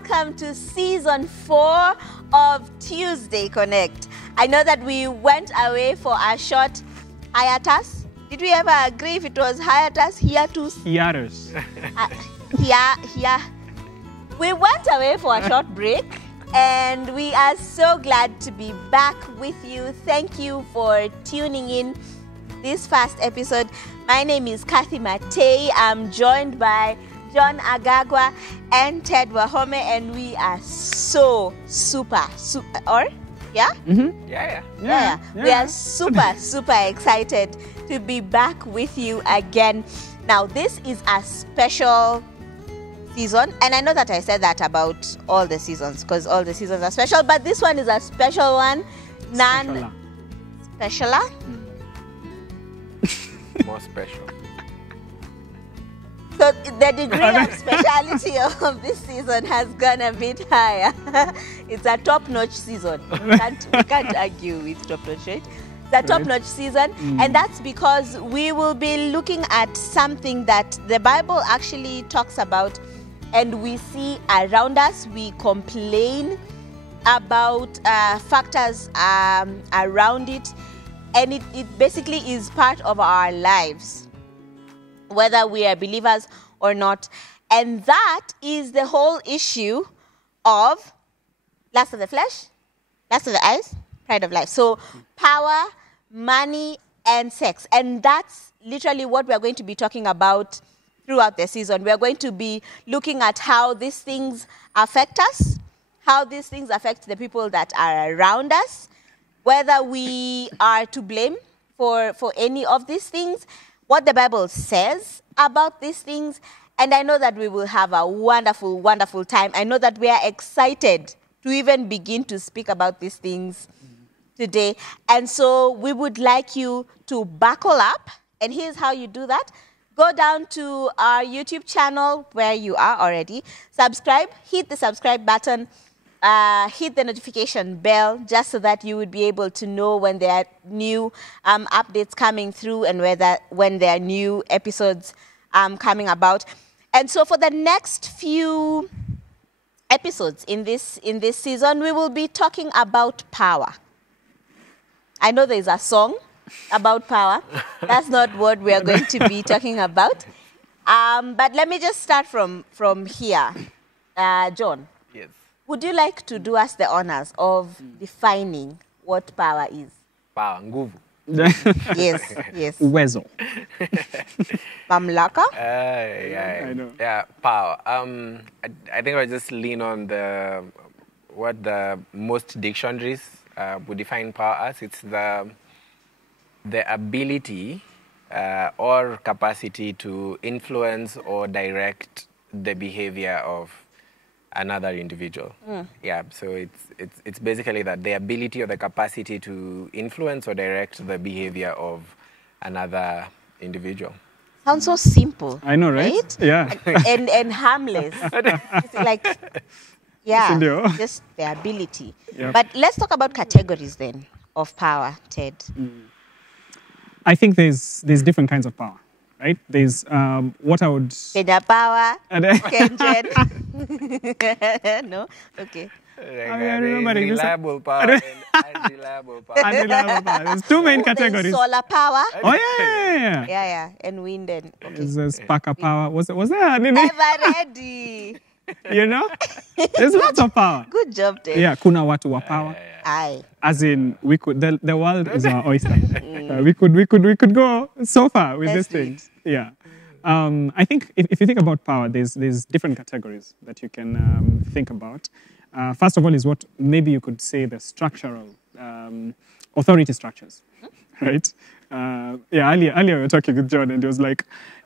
welcome to season 4 of Tuesday Connect. I know that we went away for a short hiatus. Did we ever agree if it was hiatus, hiatus? Hiatus. We went away for a short break, and we are so glad to be back with you. Thank you for tuning in this first episode. My name is Kathy Matei. I'm joined by John Agagwa and Ted Wahome, and we are so super, or yeah? Mm-hmm. Yeah. We are super excited to be back with you again. Now, this is a special season, and I know that I said that about all the seasons because all the seasons are special, but this one is a special one. Specialer? More special. So the degree of speciality of this season has gone a bit higher. It's a top-notch season. We can't argue with top-notch, right? It's a top-notch season, and that's because we will be looking at something that the Bible actually talks about, and we see around us. We complain about factors around it, and it basically is part of our lives, whether we are believers or not. And that is the whole issue of lust of the flesh, lust of the eyes, pride of life. So power, money, and sex. And that's literally what we're going to be talking about throughout the season. We're going to be looking at how these things affect us, how these things affect the people that are around us, whether we are to blame for any of these things, what the Bible says about these things, and I know that we will have a wonderful, wonderful time. I know that we are excited to even begin to speak about these things today, and so we would like you to buckle up, and here's how you do that. Go down to our YouTube channel where you are already, subscribe, hit the subscribe button, hit the notification bell just so that you would be able to know when there are new updates coming through and when there are new episodes coming about. And so for the next few episodes in this season, we will be talking about power. I know there's a song about power. That's not what we are going to be talking about. But let me just start from here. John. Yes. Would you like to do us the honors of defining what power is? Power, nguvu. Yes. Uwezo. Mamlaka? I know. Yeah, power. I think I'll just lean on what the most dictionaries would define power as. It's the ability or capacity to influence or direct the behavior of another individual. Yeah, so it's basically that the ability or the capacity to influence or direct the behavior of another individual. Sounds so simple. I know, right? Yeah. And harmless. It's like, just the ability. Yep. But let's talk about categories then of power, Ted. I think there's different kinds of power, right? There's what I would... Kenya power, Kengen. No? Okay. I remember it. Reliable power and unreliable power. Unreliable power. There's two main categories. There's solar power. Oh, yeah. Yeah. And wind and... Okay. There's sparker power. Was there? Ever ready. You know? There's lots of power. Good job, Ted. Yeah, kuna watu wa power. Aye. As in, we could, the world is our oyster. We could go so far with That's these things. Yeah. I think if you think about power, there's different categories that you can think about. First of all is what maybe you could say the structural authority structures, right? Earlier we were talking with John, and he was like,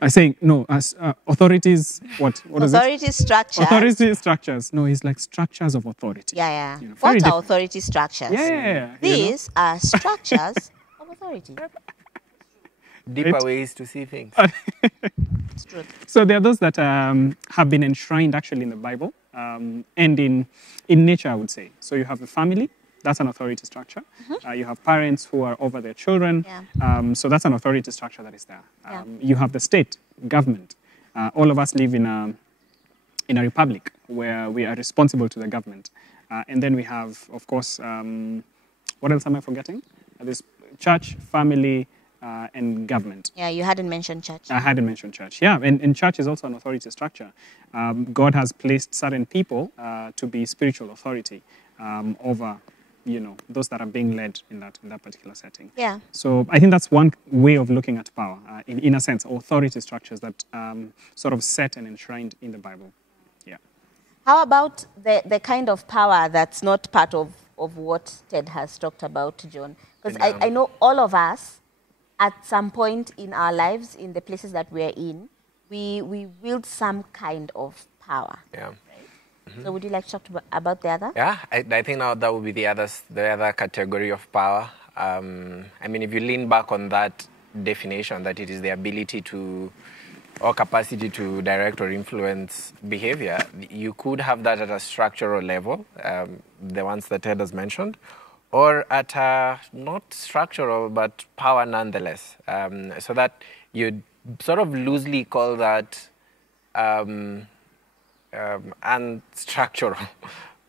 saying, no, as authorities, what is it? Authority structure. Authority structures. No, it's like structures of authority. Yeah. You know, What very are authority structures? Yeah. These are structures of authority. Deeper ways to see things. It's true. So there are those that have been enshrined actually in the Bible and in nature, I would say. So you have the family. That's an authority structure. You have parents who are over their children. Yeah. So that's an authority structure that is there. You have the state, government. All of us live in in a republic where we are responsible to the government. And then we have, of course, what else am I forgetting? There's church, family, and government. Yeah, you hadn't mentioned church. I hadn't mentioned church. Yeah, and church is also an authority structure. God has placed certain people to be spiritual authority over, those that are being led in that particular setting. Yeah. So I think that's one way of looking at power, in a sense, authority structures that sort of set and enshrined in the Bible. Yeah. How about the kind of power that's not part of what Ted has talked about, John? Because I know all of us, at some point in our lives, in the places that we're in, we wield some kind of power. Yeah. So would you like to talk about the other? Yeah, I think now that would be the other category of power. I mean, if you lean back on that definition, that it is the ability to, or capacity to direct or influence behavior, you could have that at a structural level, the ones that Ted has mentioned, or at a not structural, but power nonetheless. So that you'd sort of loosely call that unstructural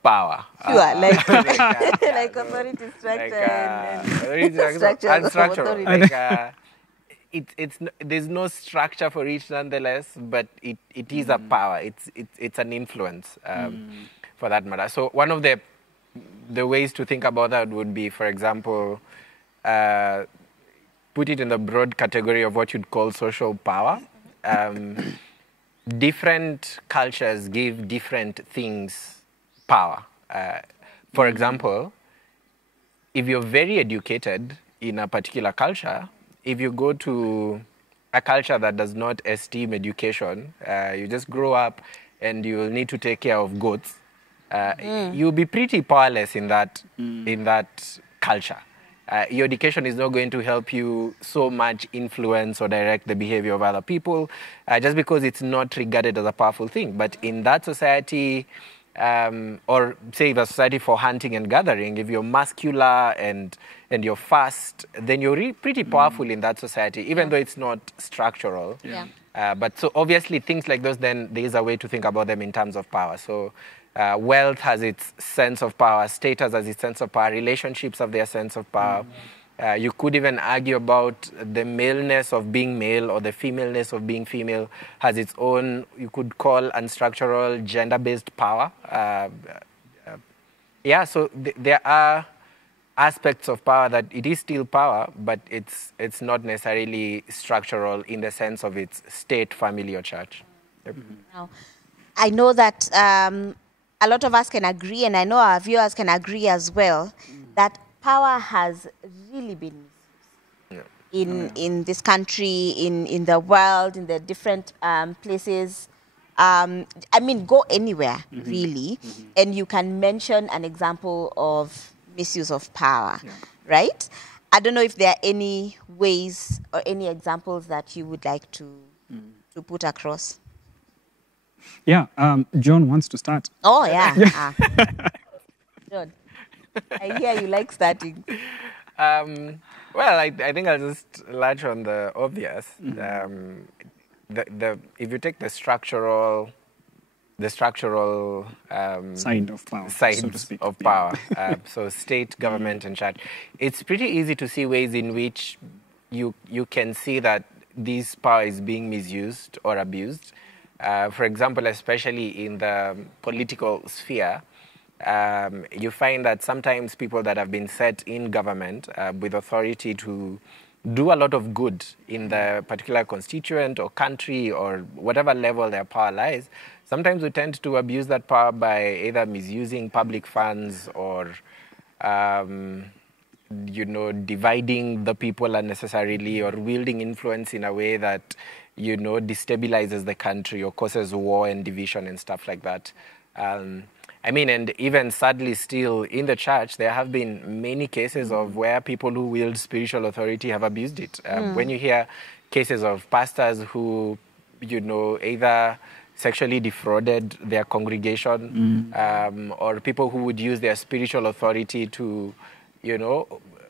power. Sure, like authority structure unstructural. There's no structure for each nonetheless, but it is a power. It's an influence for that matter. So one of the ways to think about that would be, for example, put it in the broad category of what you'd call social power. Different cultures give different things power. For example, if you're very educated in a particular culture, if you go to a culture that does not esteem education, you just grow up and you'll need to take care of goats, you'll be pretty powerless in that culture. Your education is not going to help you so much influence or direct the behavior of other people, just because it's not regarded as a powerful thing. But in that society, or say the society for hunting and gathering, if you're muscular and you're fast, then you're pretty powerful in that society, even though it's not structural. Yeah. But so obviously things like those, then there is a way to think about them in terms of power. So wealth has its sense of power, status has its sense of power, relationships have their sense of power. You could even argue about the maleness of being male or the femaleness of being female has its own, you could call unstructural, gender-based power. So there are aspects of power that it is still power, but it's not necessarily structural in the sense of its state, family, or church. Yep. Now, I know that a lot of us can agree, and I know our viewers can agree as well, that power has really been in this country, in the world, in the different places. I mean, go anywhere, really, and you can mention an example of misuse of power, right? I don't know if there are any ways or any examples that you would like to put across. Yeah, John wants to start. Oh, yeah. John, I hear you like starting. Well, I think I'll just latch on the obvious. If you take the structural Side of power, sides so to speak. of power, so state, government, and church, it's pretty easy to see ways in which you can see that this power is being misused or abused. For example, especially in the political sphere, you find that sometimes people that have been set in government with authority to do a lot of good in the particular constituent or country or whatever level their power lies, sometimes we tend to abuse that power by either misusing public funds or dividing the people unnecessarily or wielding influence in a way that destabilizes the country or causes war and division and stuff like that. And even sadly still in the church, there have been many cases of where people who wield spiritual authority have abused it. When you hear cases of pastors who, either sexually defrauded their congregation or people who would use their spiritual authority to,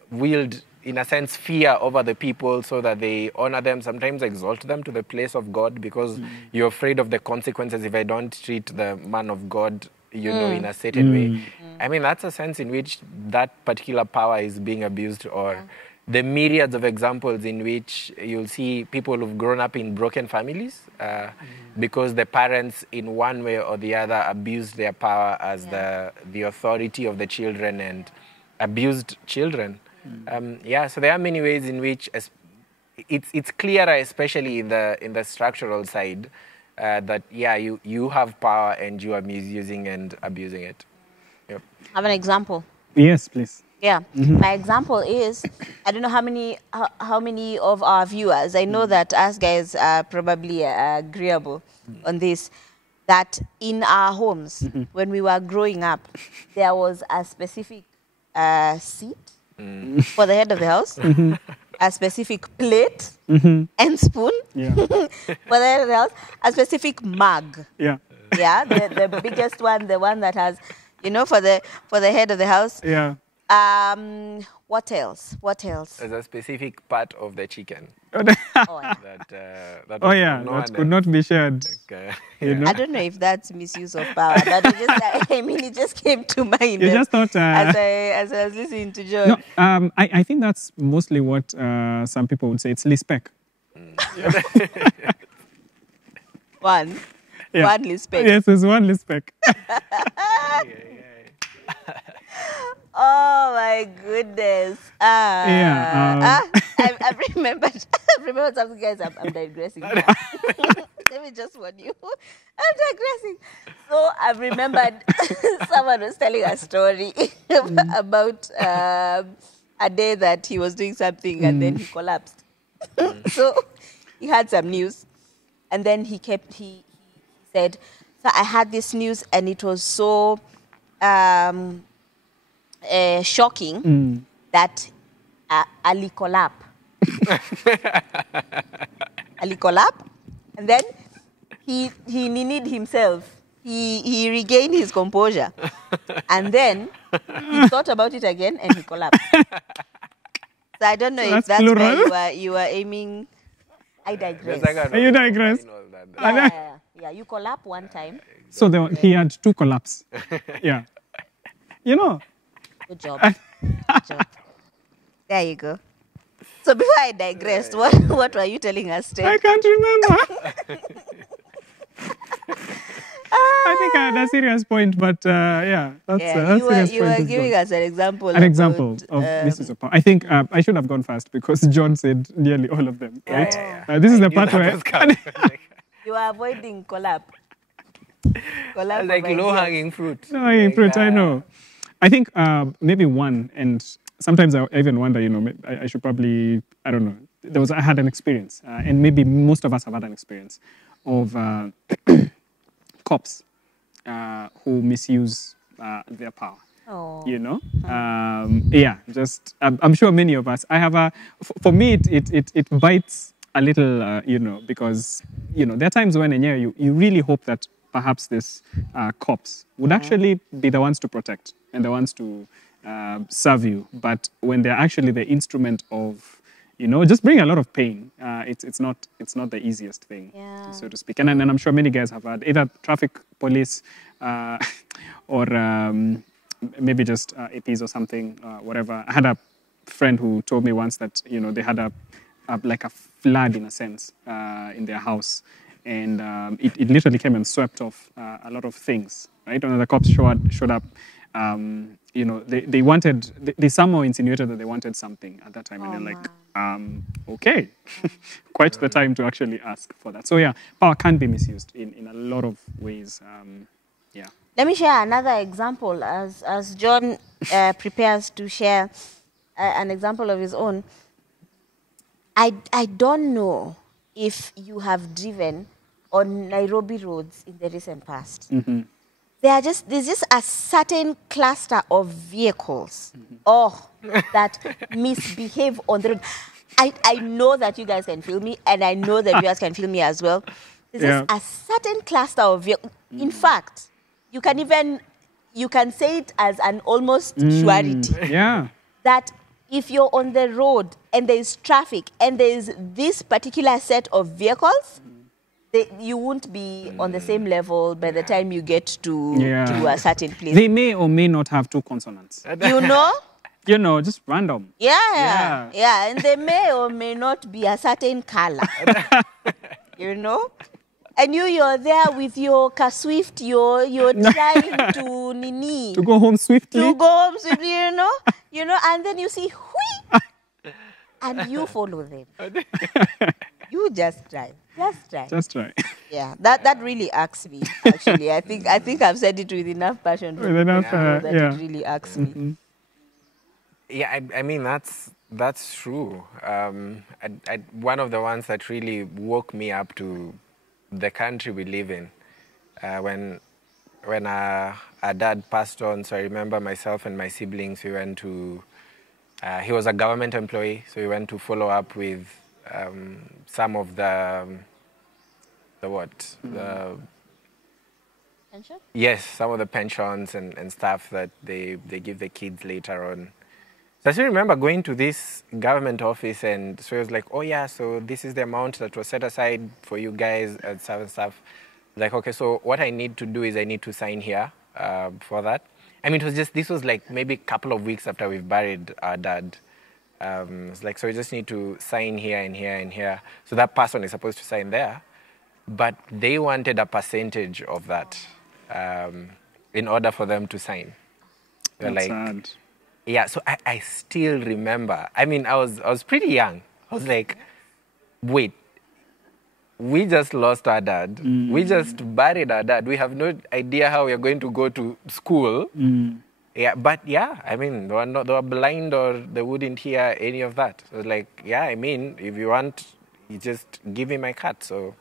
wield in a sense, fear over the people so that they honor them, sometimes exalt them to the place of God because you're afraid of the consequences if I don't treat the man of God, in a certain way. I mean, that's a sense in which that particular power is being abused, or the myriads of examples in which you'll see people who've grown up in broken families because the parents in one way or the other abused their power as the authority of the children and abused children. So there are many ways in which it's clearer, especially in the structural side, that you have power and you are misusing and abusing it. Yep. I have an example. Yes, please. Yeah, my example is, I don't know how many of our viewers, I know that us guys are probably agreeable on this, that in our homes, when we were growing up, there was a specific seat for the head of the house, a specific plate and spoon for the head of the house, a specific mug. Yeah. Yeah, the biggest one, the one that has, for the head of the house. Yeah. What else? There's a specific part of the chicken Oh, yeah. that could not be shared. I don't know if that's misuse of power, but it just came to mind. You just thought... as I was listening to John. No, I think that's mostly what some people would say. It's respect. One respect. Yes, there's one respect. Oh my goodness! I've remembered something, guys. I'm digressing. Let me just warn you. I'm digressing. So I've remembered someone was telling a story about a day that he was doing something and then he collapsed. So he had some news, and then he said, "So I had this news, and it was so." Shocking that Ali collapse. Ali collapse, and then he needed himself. He regained his composure, and then he thought about it again, and he collapsed. So I don't know if that's plural. Where you were aiming. I digress. You digress. Yeah. You collapse one time. So he had two collapse. Yeah. Good job. Good job. There you go. So before I digressed, what were you telling us, Ted? I can't remember. I think I had a serious point, but that's you were giving us an example. An example of misuse of power. I think I should have gone first because John said nearly all of them, right? Yeah. This is the part where... You are avoiding collapse. Like low-hanging fruit. Low-hanging fruit, I know. I think maybe one, and sometimes I even wonder, I should probably, I don't know. I had an experience, and maybe most of us have had an experience of cops who misuse their power. Oh. I'm sure many of us. I have for me, it bites a little, because, there are times when you really hope that perhaps these cops would actually be the ones to protect and the ones to serve you. But when they're actually the instrument of, just bring a lot of pain, it's not the easiest thing, so to speak. And I'm sure many guys have had either traffic police or maybe just APs or something, whatever. I had a friend who told me once that, they had a flood, in a sense, in their house. And it literally came and swept off a lot of things, right? When the cops showed up, they somehow insinuated that they wanted something at that time. And they're okay, quite the time to actually ask for that. So power can be misused in a lot of ways. Let me share another example as John prepares to share an example of his own. I don't know if you have driven on Nairobi roads in the recent past. There's just a certain cluster of vehicles that misbehave on the road. I know that you guys can feel me, and I know that you guys can feel me as well. There's just a certain cluster of vehicles. In fact, you can say it as an almost surety. Yeah. That if you're on the road and there is traffic and there is this particular set of vehicles, you won't be on the same level by the time you get to a certain place. They may or may not have two consonants. You know? You know, just random. Yeah. And they may or may not be a certain color. You know? And you're there with your car Swift, you're trying to nini. To go home swiftly. You know, and then you see, hui, and you follow them. You just drive. Just try. Yeah, that really irks me. Actually, I think I've said it with enough passion. With enough, it really irks me. Yeah, I mean that's true. One of the ones that really woke me up to the country we live in, when our dad passed on. So I remember myself and my siblings. We went to. He was a government employee, so we went to follow up with some of the Pension? Yes, some of the pensions and stuff that they give the kids later on. So I still remember going to this government office, and so it was like, oh yeah, so this is the amount that was set aside for you guys and stuff. Like, okay, so what I need to do is I need to sign here for that. I mean, this was like maybe a couple of weeks after we've buried our dad. It's like, so we just need to sign here and here and here. So that person is supposed to sign there. But they wanted a percentage of that in order for them to sign. They're That's like, sad. Yeah, so I still remember. I mean, I was pretty young. I was like, wait, we just lost our dad. We just buried our dad. We have no idea how we're going to go to school. Yeah, but yeah, I mean, they were blind or they wouldn't hear any of that. So it's like, yeah, I mean, if you want, you just give me my cut. So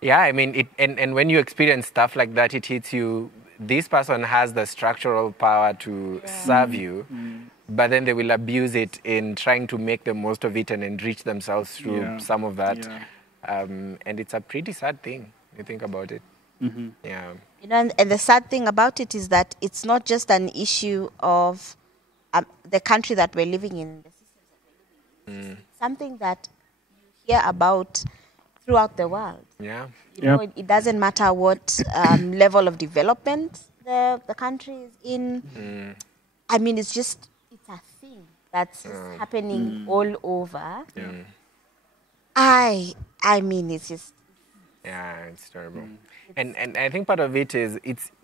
yeah, I mean, and when you experience stuff like that, it hits you. This person has the structural power to serve you, but then they will abuse it in trying to make the most of it and enrich themselves through some of that. Yeah. And it's a pretty sad thing, you think about it. Yeah. You know, and the sad thing about it is that it's not just an issue of the country that we're living in, the systems that we're living in. It's something that you hear about throughout the world. Yeah. You know, it doesn't matter what level of development the country is in. I mean, it's a thing that's just happening all over. Yeah. I mean, it's just... Yeah, it's terrible. And I think part of it is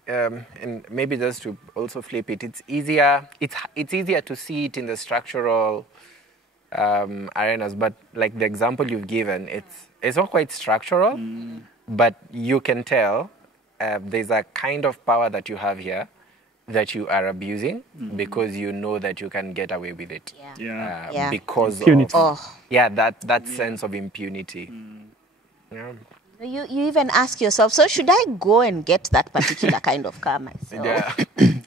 and maybe just to also flip it, it's easier to see it in the structural arenas, but like the example you've given, it's not quite structural, but you can tell there's a kind of power that you have here that you are abusing because you know that you can get away with it. Because impunity. of that sense of impunity. Yeah. You even ask yourself, so should I go and get that particular kind of car myself? Yeah.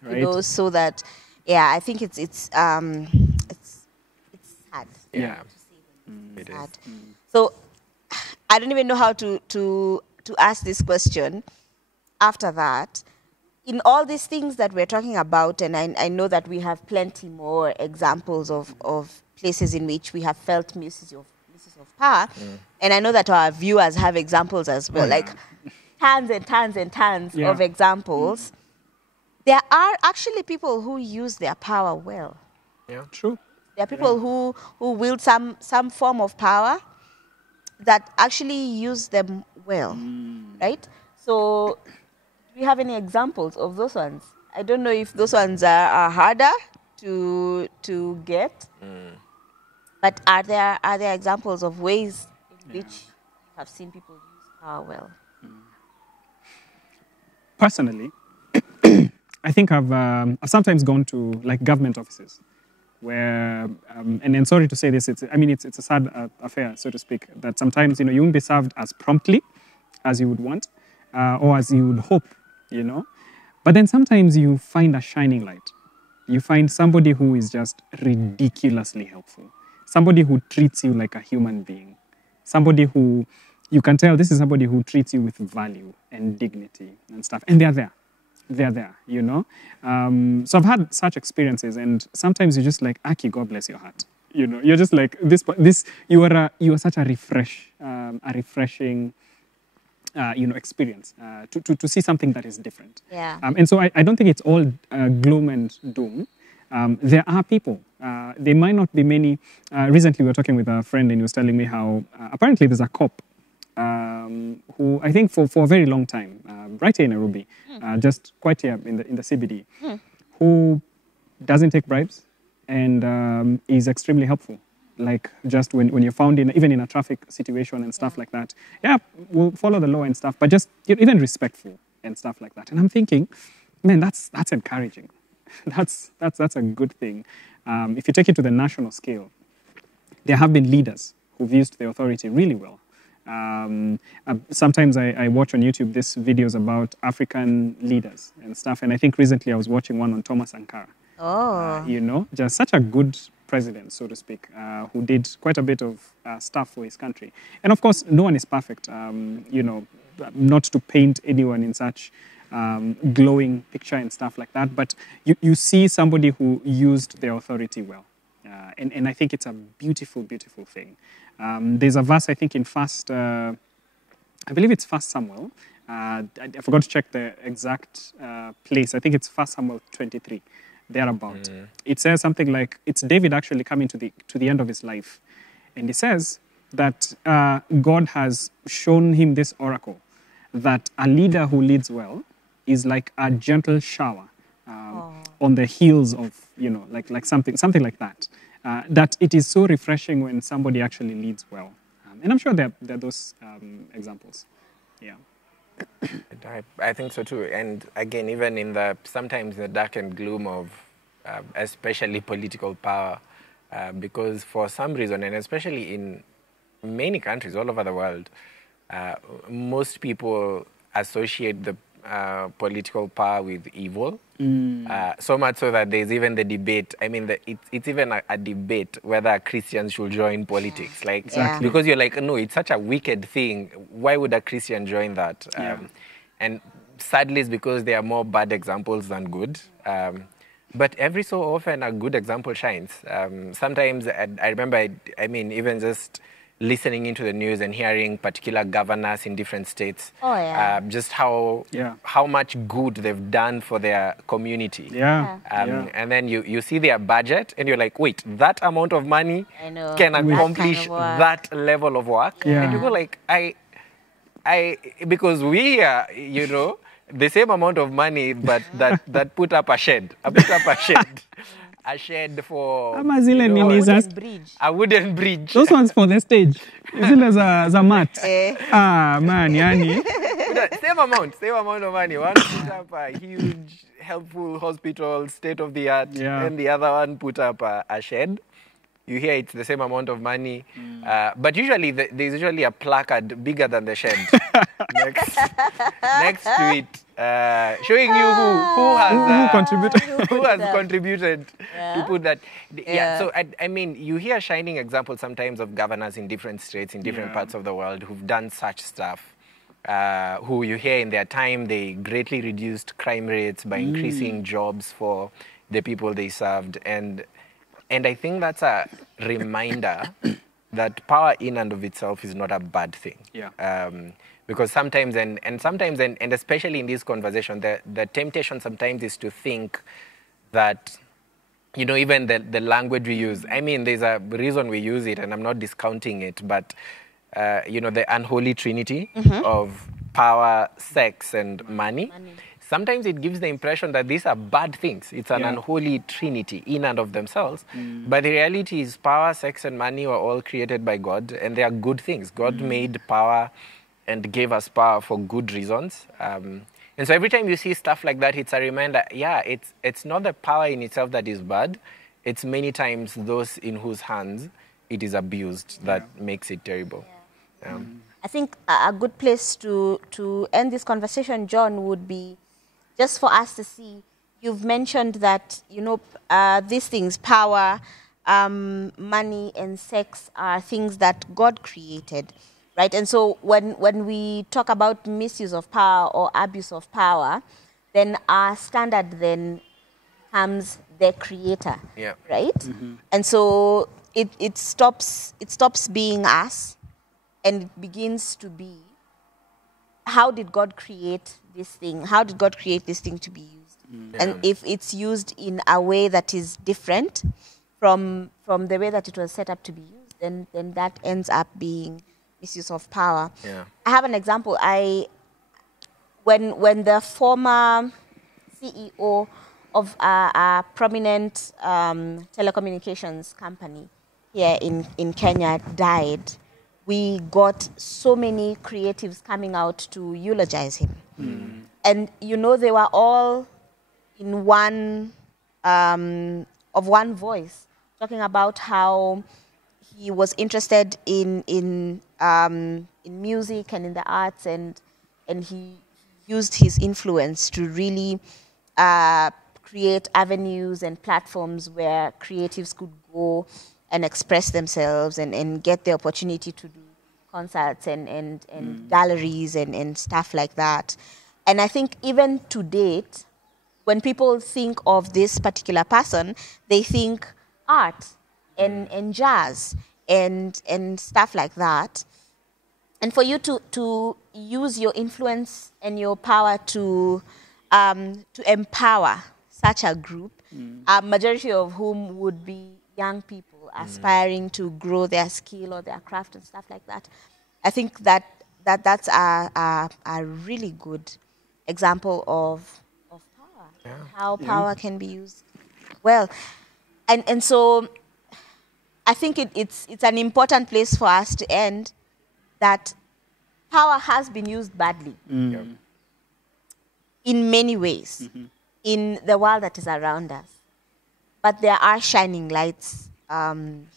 Right. You know, so that I think it's sad. Yeah. It's sad. So I don't even know how to ask this question after that. In all these things that we're talking about, and I know that we have plenty more examples of places in which we have felt misuse of power, and I know that our viewers have examples as well, like tons and tons and tons of examples. There are actually people who use their power well. Yeah, true. There are people who wield some form of power that actually use them well, right? So do we have any examples of those ones? I don't know if those ones are harder to get, but are there examples of ways in which you have seen people use power well? Personally, I think I've sometimes gone to like government offices where, and sorry to say this, it's a sad affair, so to speak, that sometimes, you won't be served as promptly as you would want or as you would hope, But then sometimes you find a shining light. You find somebody who is just ridiculously helpful. Somebody who treats you like a human being. Somebody who, you can tell this is somebody who treats you with value and dignity and stuff. And they're there. they're there, you know. So I've had such experiences, and sometimes you're just like, Aki, God bless your heart. You know, you're just like you are such a refreshing, experience to see something that is different. Yeah. And so I don't think it's all gloom and doom. There are people. There might not be many. Recently, we were talking with a friend, and he was telling me how apparently there's a cop who I think for a very long time, right here in Nairobi, just quite here in the CBD, who doesn't take bribes and is extremely helpful. Like just when you're found even in a traffic situation and stuff like that, we'll follow the law and stuff, but just even respectful and stuff like that. And I'm thinking, man, that's encouraging. That's a good thing. If you take it to the national scale, there have been leaders who've used the authority really well. Sometimes I watch on YouTube these videos about African leaders and stuff, and I think recently I was watching one on Thomas Sankara. Just such a good president, so to speak, who did quite a bit of stuff for his country. And of course, no one is perfect, not to paint anyone in such glowing picture and stuff like that, but you see somebody who used their authority well. And I think it's a beautiful, beautiful thing. There's a verse, I think, in I believe it's 1 Samuel. I forgot to check the exact place. I think it's 1 Samuel 23, thereabout. It says something like, it's David actually coming to the end of his life. And he says that God has shown him this oracle, that a leader who leads well is like a gentle shower on the heels of, like something like that. That it is so refreshing when somebody actually leads well. And I'm sure there are those examples. Yeah. I think so too. And again, even in sometimes the dark and gloom of especially political power, because for some reason, and especially in many countries all over the world, most people associate the political power with evil. So much so that there's even the debate. I mean, it's even a debate whether Christians should join politics. Like, Exactly. because you're like, no, it's such a wicked thing. Why would a Christian join that? And sadly, it's because there are more bad examples than good. But every so often, a good example shines. Sometimes, I remember, even just listening into the news and hearing particular governors in different states, just how much good they've done for their community. And then you see their budget and you're like, wait, that amount of money can accomplish that level of work? And you go like, because we are, the same amount of money, but that put up a shed. A shed for a wooden bridge. Those ones for the stage. Is it as a mat? Man, yani. Same amount of money. One put up a huge, helpful hospital, state of the art, and the other one put up a shed. You hear it's the same amount of money, but usually there's usually a placard bigger than the shed next to it, showing you who has contributed to put that. So you hear shining examples sometimes of governors in different states, in different parts of the world who've done such stuff. Who you hear in their time, they greatly reduced crime rates by increasing jobs for the people they served. And I think that's a reminder that power in and of itself is not a bad thing. Because sometimes, and especially in this conversation, the temptation sometimes is to think that, even the language we use, there's a reason we use it, and I'm not discounting it, but, the unholy trinity of power, sex, and money. Sometimes it gives the impression that these are bad things. It's an unholy trinity in and of themselves. But the reality is power, sex, and money were all created by God, and they are good things. God made power and gave us power for good reasons. And so every time you see stuff like that, it's a reminder, it's not the power in itself that is bad. It's many times those in whose hands it is abused that makes it terrible. I think a good place to end this conversation, John, would be just for us to see. You've mentioned that, these things, power, money, and sex are things that God created, right? And so when we talk about misuse of power or abuse of power, then our standard then becomes the creator, Yeah. right? And so it stops being us, and it begins to be, how did God create this thing? How did God create this thing to be used? And if it's used in a way that is different from the way that it was set up to be used, then that ends up being misuse of power. Yeah. I have an example. When the former CEO of a prominent telecommunications company here in Kenya died, we got so many creatives coming out to eulogize him. And, they were all in one voice, talking about how he was interested in music and in the arts, and he used his influence to really create avenues and platforms where creatives could go and express themselves and get the opportunity to do concerts and galleries and stuff like that. And I think even to date, when people think of this particular person, they think art and jazz and stuff like that. And for you to use your influence and your power to empower such a group, a majority of whom would be young people aspiring to grow their skill or their craft and stuff like that, I think that's a really good example of power, how power can be used well. And so I think it's an important place for us to end, that power has been used badly in many ways in the world that is around us. But there are shining lights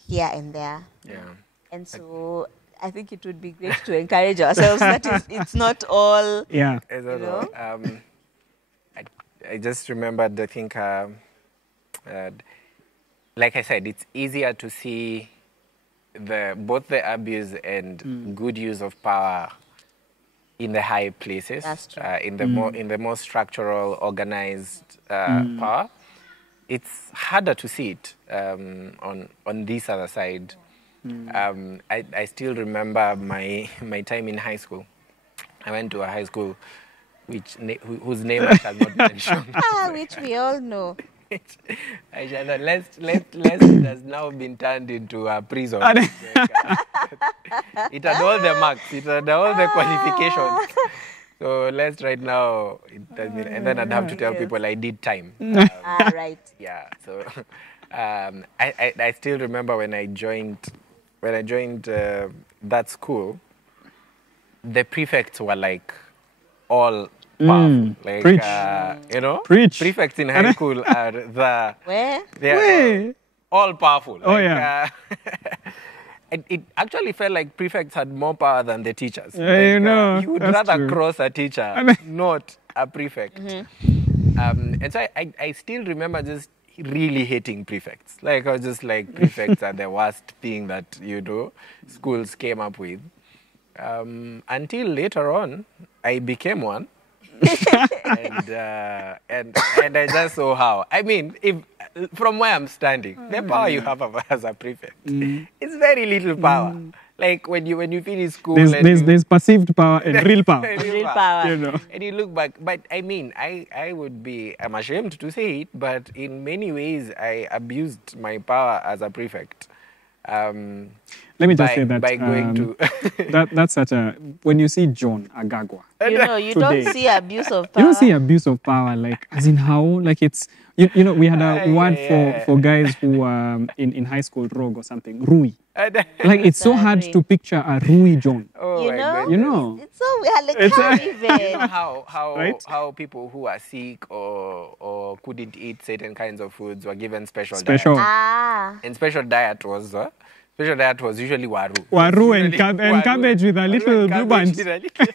here and there. Yeah. And so I think it would be great to encourage ourselves that it's not all... Yeah. I just remembered, I think, like I said, it's easier to see both the abuse and good use of power in the high places. That's true. In the more structural, organized power. It's harder to see it on this other side. I still remember my time in high school. I went to a high school whose name I shall not mention. Which we all know. I shall not. It has now been turned into a prison. It had all the marks. It had all the qualifications. So let's right now, and then I'd have to tell people I did time. Right. Yeah. So I still remember when I joined that school, the prefects were like all powerful. Like Preach. Preach. Prefects in high school are the Where? They're all powerful. Oh, yeah. It actually felt like prefects had more power than the teachers. You would rather true. cross a teacher, not a prefect. And so I still remember just really hating prefects. Like, I was just like, prefects are the worst thing that, schools came up with. Until later on, I became one. and I just saw how. I mean, from where I'm standing, the power you have as a prefect, it's very little power. Like when you finish school, there's perceived power and real power. Real power. And you look back, but I mean, I'm ashamed to say it, but in many ways, I abused my power as a prefect. Let me just say that by going to that's such a, when you see John Agagwa, You don't see abuse of power. you don't see abuse of power, like as in how, like it's we had a word for guys who in high school, rogue or something, Rui. Like it's so hard to picture a Rui John. Oh You my know? goodness. You know, It's so like How Right? people who are sick or couldn't eat certain kinds of foods were given special Special. diet. And special diet was usually waru. Waru and Usually cabbage with a waru little and blue cabbage band. with a little-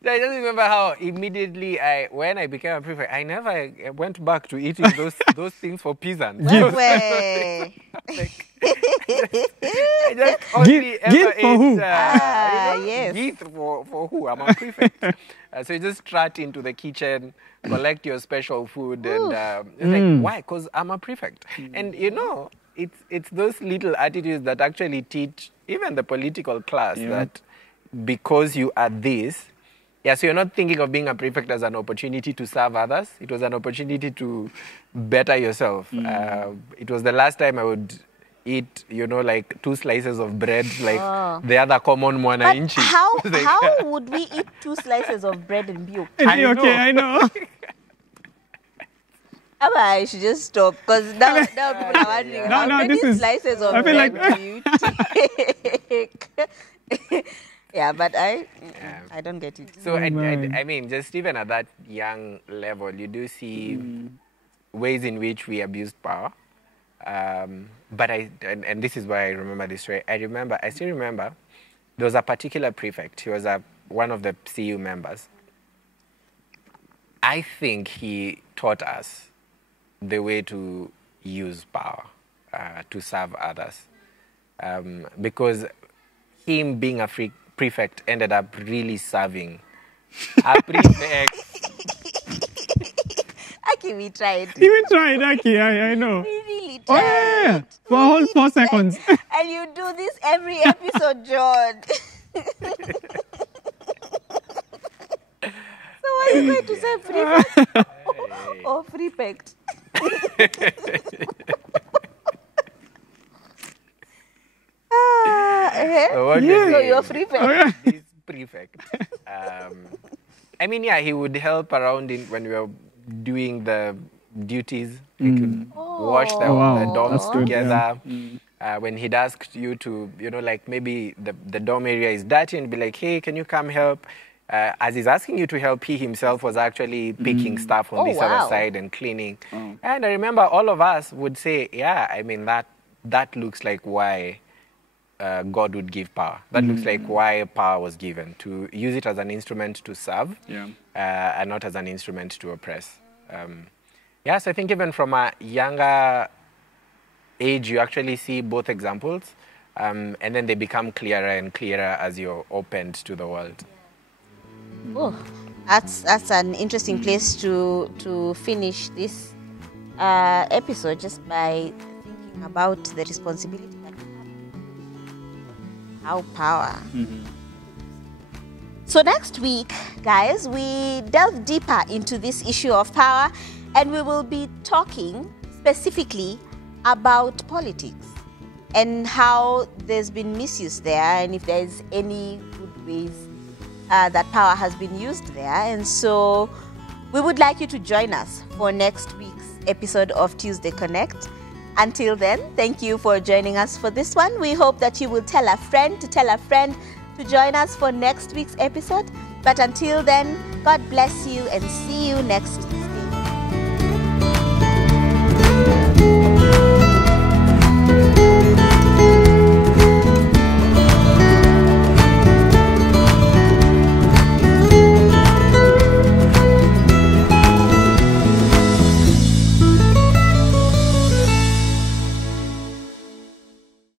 So I just remember how immediately when I became a prefect, I never went back to eating those things for peasants. No way. I just only Give ever for who? ate, Yes. Give for who? I'm a prefect. So you just strut into the kitchen, collect your special food, and it's like, why? Because I'm a prefect. And you know, it's those little attitudes that actually teach even the political class that because you are this, so you're not thinking of being a prefect as an opportunity to serve others. It was an opportunity to better yourself. It was the last time I would eat, you know, like 2 slices of bread, like the other common mwananchi. But Like, how would we eat 2 slices of bread and milk? I know. I should just stop because now people are wondering how many slices of bread do you take? Yeah, but I don't get it. So I mean, just even at that young level, you do see ways in which we abused power. But and this is why I remember this story. I still remember there was a particular prefect. He was one of the CU members. I think he taught us the way to use power to serve others. Because him being a prefect ended up really serving a prefect. Aki, we tried. We tried, Aki, I know. We really tried. For a whole 4 seconds. And you do this every episode, John. So are you going to say prefect or prefect? So you're prefect. This prefect. I mean, he would help around when we were doing the duties. We could wash the dorms together. When he'd asked you to, you know, like maybe the dorm area is dirty and be like, hey, can you come help? As he's asking you to help, he himself was actually picking stuff on this other side and cleaning. And I remember all of us would say, I mean, that looks like why God would give power. That looks like why power was given, to use it as an instrument to serve and not as an instrument to oppress. So I think even from a younger age, you actually see both examples, and then they become clearer and clearer as you're opened to the world. Oh, that's an interesting place to finish this episode, just by thinking about the responsibility that we have, how power. So next week, guys, we delve deeper into this issue of power, and we will be talking specifically about politics and how there's been misuse there, and if there's any good ways that power has been used there. And so we would like you to join us for next week's episode of Tuesday Connect. Until then, thank you for joining us for this one. We hope that you will tell a friend to join us for next week's episode. But until then, God bless you and see you next Tuesday.